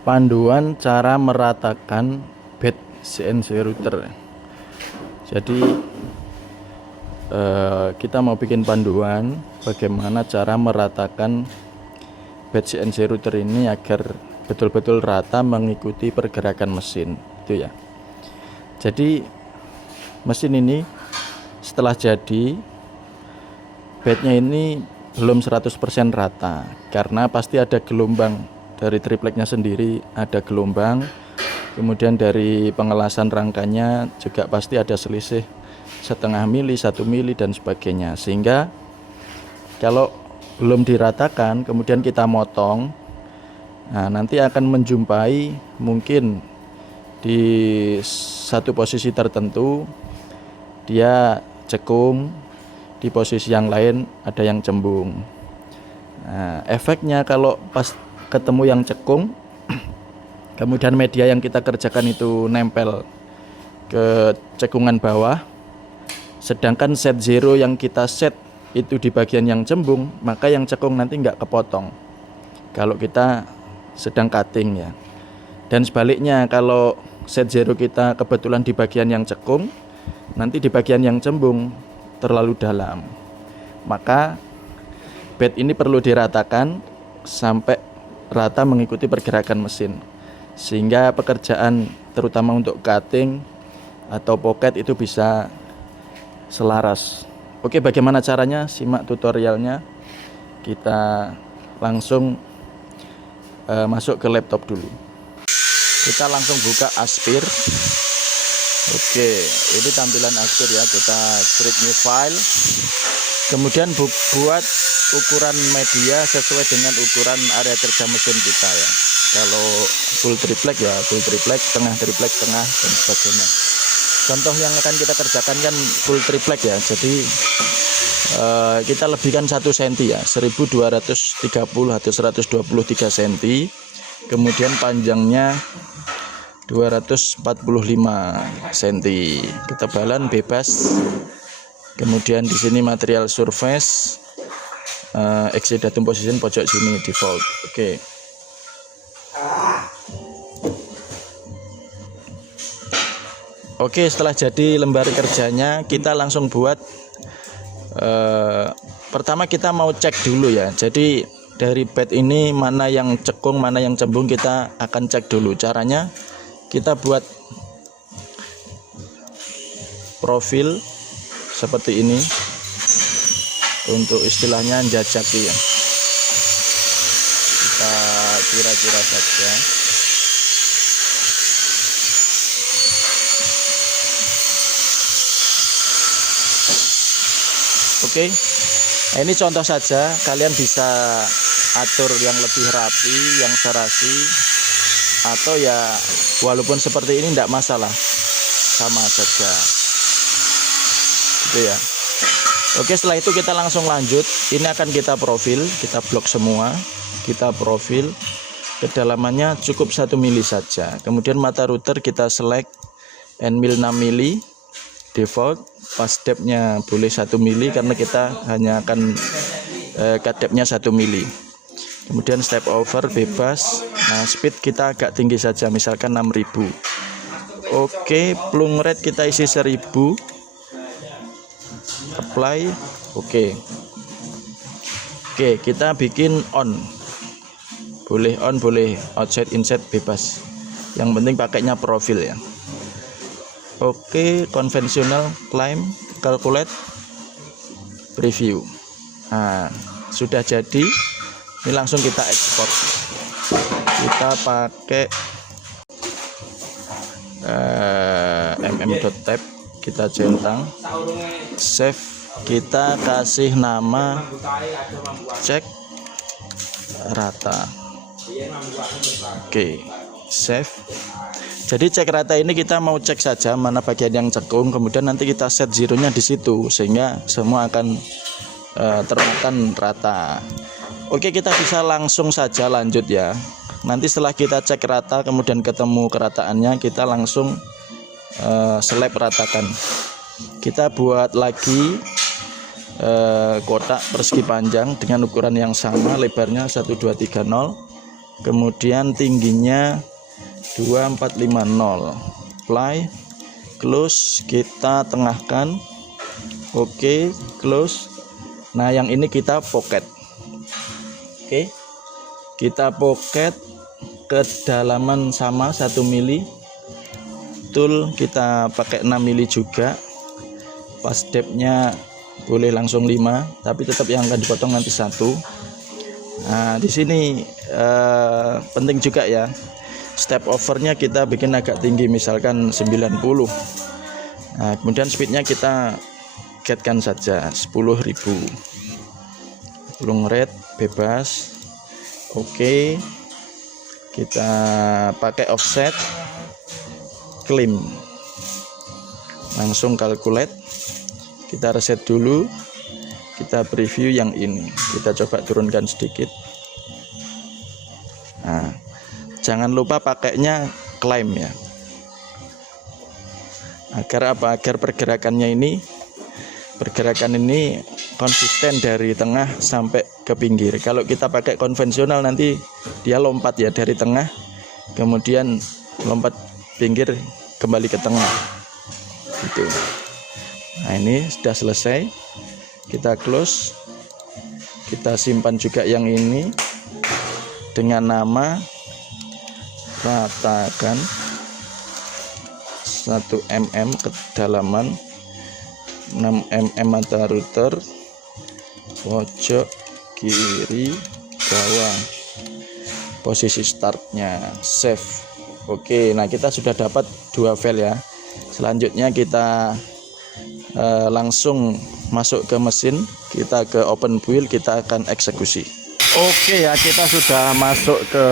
Panduan cara meratakan bed CNC router. Jadi kita mau bikin panduan bagaimana cara meratakan bed CNC router ini agar betul-betul rata mengikuti pergerakan mesin, itu ya. Jadi mesin ini setelah jadi, bednya ini belum 100% rata karena pasti ada gelombang. Dari tripleknya sendiri ada gelombang, kemudian dari pengelasan rangkanya juga pasti ada selisih setengah mili, 1 mili dan sebagainya. Sehingga kalau belum diratakan kemudian kita motong, nah nanti akan menjumpai mungkin di satu posisi tertentu dia cekung, di posisi yang lain ada yang cembung. Nah, efeknya kalau pas ketemu yang cekung, kemudian media yang kita kerjakan itu nempel ke cekungan bawah, sedangkan set zero yang kita set itu di bagian yang cembung, maka yang cekung nanti nggak kepotong kalau kita sedang cutting ya. Dan sebaliknya, kalau set zero kita kebetulan di bagian yang cekung, nanti di bagian yang cembung terlalu dalam, maka bed ini perlu diratakan sampai rata mengikuti pergerakan mesin, sehingga pekerjaan terutama untuk cutting atau pocket itu bisa selaras. Oke, bagaimana caranya? Simak tutorialnya. Kita langsung masuk ke laptop dulu. Kita langsung buka Aspir. Oke, ini tampilan Aspir ya. Kita create new file, kemudian buat ukuran media sesuai dengan ukuran area kerja mesin kita ya. Kalau full triplek ya full triplek, setengah triplek setengah dan sebagainya. Contoh yang akan kita kerjakan kan full triplek ya. Jadi kita lebihkan 1 cm ya, 1230 atau 123 cm. Kemudian panjangnya 245 cm. Ketebalan bebas. Kemudian di sini material surface, exit datum position pojok sini default. Oke. Oke, setelah jadi lembar kerjanya, kita langsung buat. Pertama kita mau cek dulu ya. Jadi dari bed ini mana yang cekung, mana yang cembung, kita akan cek dulu. Caranya kita buat profil seperti ini. Untuk istilahnya jajaki ya, kita kira-kira saja. Oke, ini contoh saja, kalian bisa atur yang lebih rapi, yang serasi, atau ya walaupun seperti ini tidak masalah, sama saja gitu ya. Oke, setelah itu kita langsung lanjut. Ini akan kita profil, kita blok semua, kita profil. Kedalamannya cukup 1 mili saja. Kemudian mata router kita select end mill 6 mili default. Pas depth-nya boleh 1 mili karena kita hanya akan cut depth-nya 1 mili. Kemudian step over bebas. Nah, speed kita agak tinggi saja, misalkan 6000. Oke, plung rate kita isi 1000. Apply. Oke, kita bikin on, boleh on, boleh outside, inside, bebas, yang penting pakainya profil ya. Oke, konvensional, climb, calculate, preview. Nah, sudah jadi. Ini langsung kita ekspor. Kita pakai mm.tab, kita centang, save, kita kasih nama cek rata. Oke, save. Jadi cek rata ini kita mau cek saja mana bagian yang cekung, kemudian nanti kita set zeronya di situ sehingga semua akan termakan rata. Oke, kita bisa langsung saja lanjut ya. Nanti setelah kita cek rata kemudian ketemu kerataannya, kita langsung seleb ratakan. Kita buat lagi kotak persegi panjang dengan ukuran yang sama, lebarnya 1230, kemudian tingginya 2450. Apply, close, kita tengahkan. Oke, close. Nah, yang ini kita pocket. Oke, kita pocket, kedalaman sama 1 mili. Tool kita pakai 6 mili juga. Pas depthnya boleh langsung 5, tapi tetap yang akan dipotong nanti 1. Nah, di sini penting juga ya, step overnya kita bikin agak tinggi, misalkan 90. Nah, kemudian speednya kita getkan saja 10.000. Long rate bebas. Oke, kita pakai offset, claim, langsung calculate. Kita reset dulu, kita preview yang ini, kita coba turunkan sedikit. Nah, jangan lupa pakainya climb ya, agar apa, agar pergerakan ini konsisten dari tengah sampai ke pinggir. Kalau kita pakai konvensional nanti dia lompat ya dari tengah, kemudian lompat pinggir kembali ke tengah gitu. Nah, ini sudah selesai, kita close, kita simpan juga yang ini dengan nama ratakan 1 mm kedalaman, 6 mm mata router, pojok kiri bawah, posisi startnya, save. Oke, nah kita sudah dapat 2 file ya. Selanjutnya kita langsung masuk ke mesin, kita ke open build, kita akan eksekusi. Oke ya, kita sudah masuk ke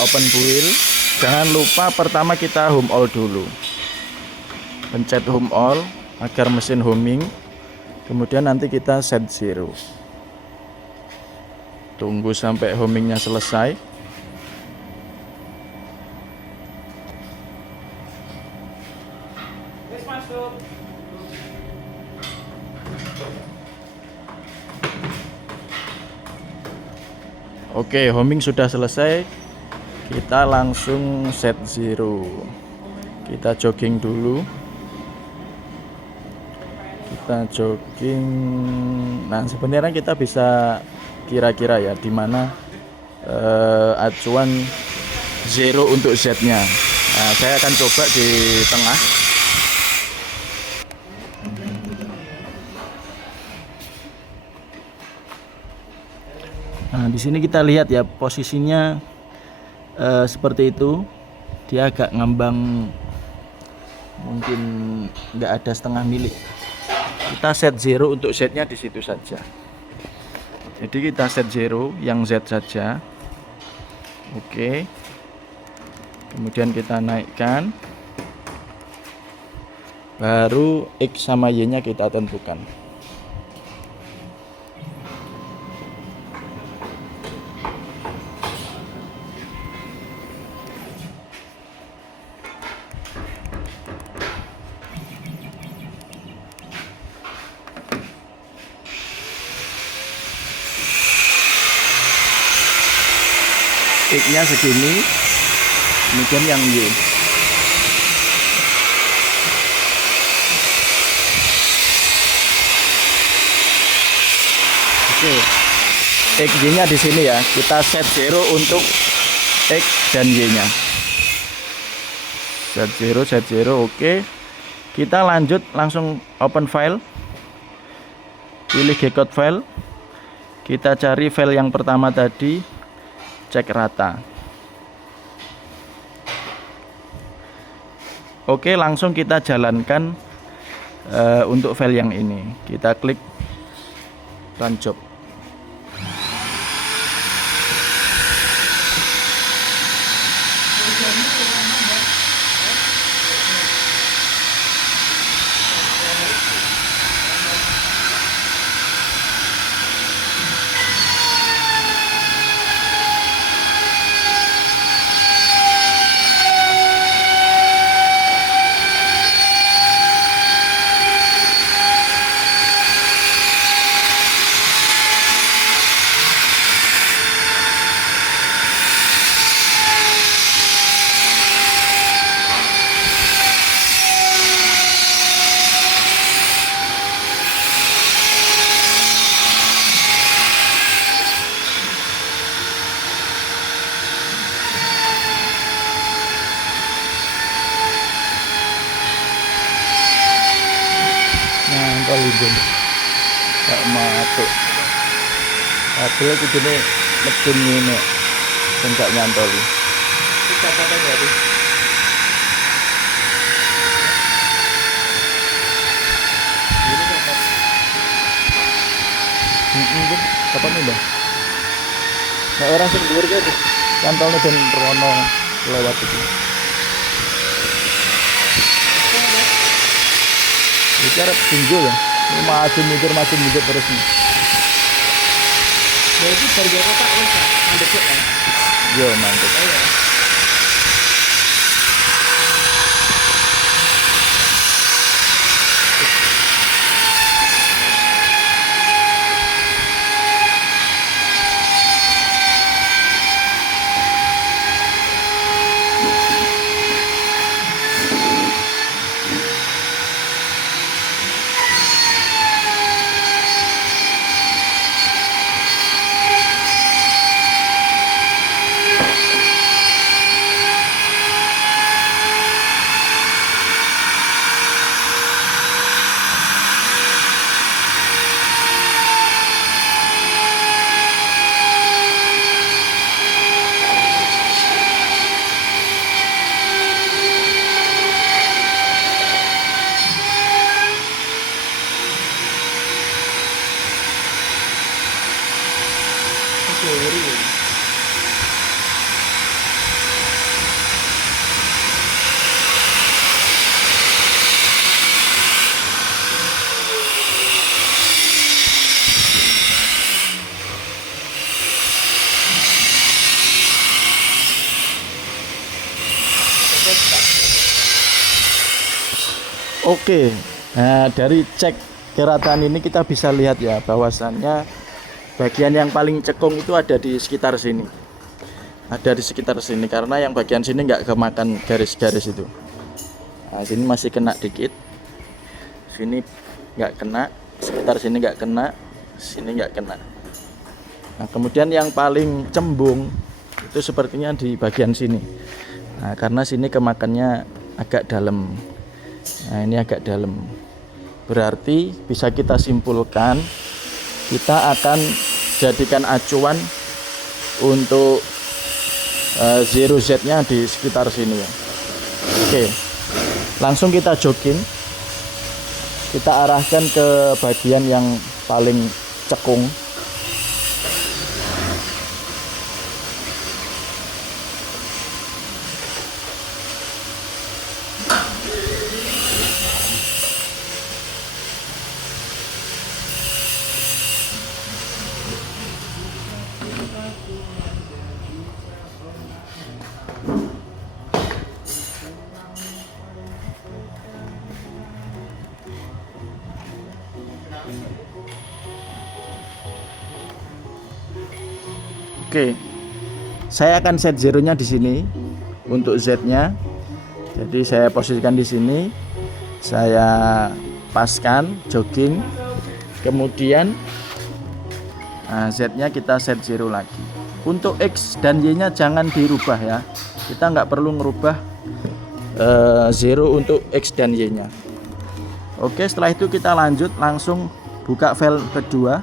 open build. Jangan lupa pertama kita home all dulu, pencet home all agar mesin homing, kemudian nanti kita set zero, tunggu sampai homingnya selesai. Oke, homing sudah selesai, kita langsung set zero. Kita jogging dulu, kita jogging. Nah, sebenarnya kita bisa kira-kira ya di mana acuan zero untuk Z-nya. Nah, saya akan coba di tengah. Nah, di sini kita lihat ya posisinya seperti itu. Dia agak ngambang, mungkin nggak ada setengah mili. Kita set zero untuk Z-nya di situ saja. Jadi kita set zero yang Z saja. Oke. Kemudian kita naikkan. Baru X sama Y-nya kita tentukan. X-nya segini, kemudian yang Y. Oke, X-nya di sini ya. Kita set zero untuk X dan Y-nya. Set zero, oke. Kita lanjut langsung open file. Pilih G-code file. Kita cari file yang pertama tadi, cek rata. Oke, langsung kita jalankan untuk file yang ini. Kita klik run job. Gun. Gak matuk. Kabel kudune medun ngene. Sing gak nyantoli. Kita potong dari. Ini dapat. Gun. Kapan nih, Bang? Nek orang sing dhuwur ki cantolne ben rono lewat iki. Iki arep tinggal ya. Ini maju mundur terus nih. Jadi bagian kotak wis mandek kan. Yo mantep. Iya. Oke. Nah, dari cek kerataan ini kita bisa lihat ya bahwasannya bagian yang paling cekung itu ada di sekitar sini. Ada di sekitar sini karena yang bagian sini nggak kemakan garis-garis itu. Nah, sini masih kena dikit. Sini nggak kena, sekitar sini nggak kena, sini nggak kena. Nah, kemudian yang paling cembung itu sepertinya di bagian sini. Nah, karena sini kemakannya agak dalam. Nah, ini agak dalam. Berarti bisa kita simpulkan kita akan jadikan acuan untuk zero Z-nya di sekitar sini ya. Oke. Langsung kita jogging. Kita arahkan ke bagian yang paling cekung. Oke, saya akan set zeronya di sini untuk Z-nya. Jadi saya posisikan di sini, saya paskan jogging, kemudian Z-nya kita set zero lagi. Untuk X dan Y-nya jangan dirubah ya. Kita nggak perlu ngerubah zero untuk X dan Y-nya. Oke, setelah itu kita lanjut langsung buka file kedua.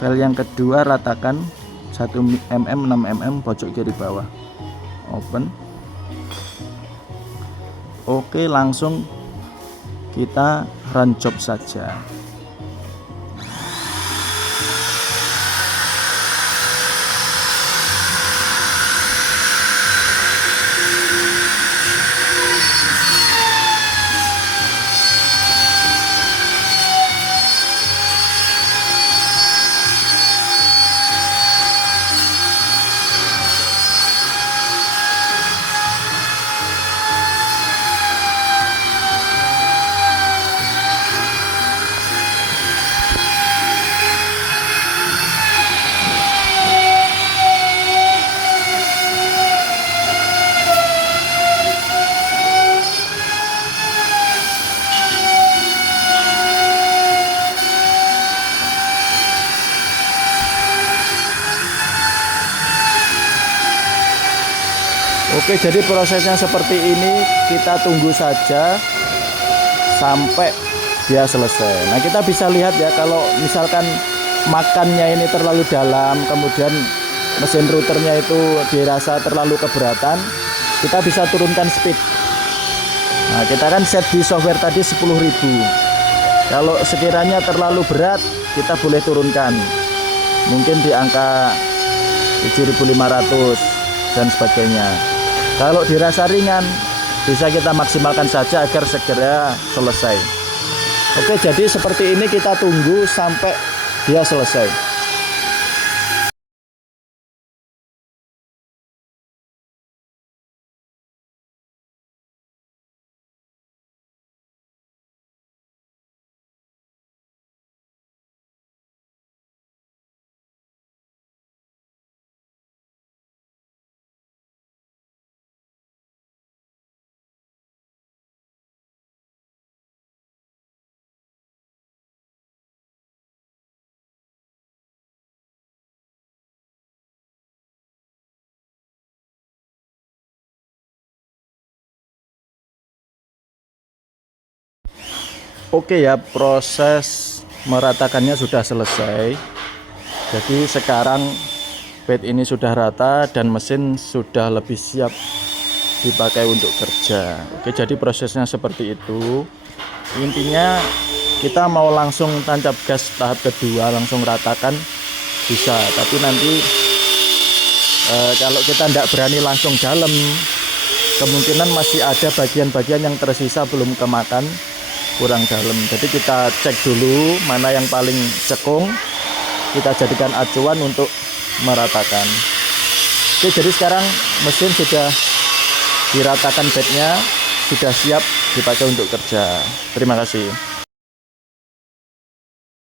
File yang kedua ratakan 1 mm 6 mm pojok kiri bawah. Open. Oke, langsung kita run job saja. Oke, jadi prosesnya seperti ini, kita tunggu saja sampai dia selesai. Nah, kita bisa lihat ya, kalau misalkan makannya ini terlalu dalam, kemudian mesin routernya itu dirasa terlalu keberatan, kita bisa turunkan speed. Nah, kita kan set di software tadi 10.000. Kalau sekiranya terlalu berat, kita boleh turunkan, mungkin di angka 7.500 dan sebagainya. Kalau dirasa ringan, bisa kita maksimalkan saja agar segera selesai. Oke, jadi seperti ini kita tunggu sampai dia selesai. Oke ya, proses meratakannya sudah selesai. Jadi sekarang bed ini sudah rata dan mesin sudah lebih siap dipakai untuk kerja. Oke, jadi prosesnya seperti itu. Intinya kita mau langsung tancap gas tahap kedua, langsung ratakan bisa. Tapi nanti kalau kita tidak berani langsung dalam, kemungkinan masih ada bagian-bagian yang tersisa belum kemakan, kurang dalam. Jadi kita cek dulu mana yang paling cekung, kita jadikan acuan untuk meratakan. Oke, jadi sekarang mesin sudah diratakan bednya, sudah siap dipakai untuk kerja. Terima kasih.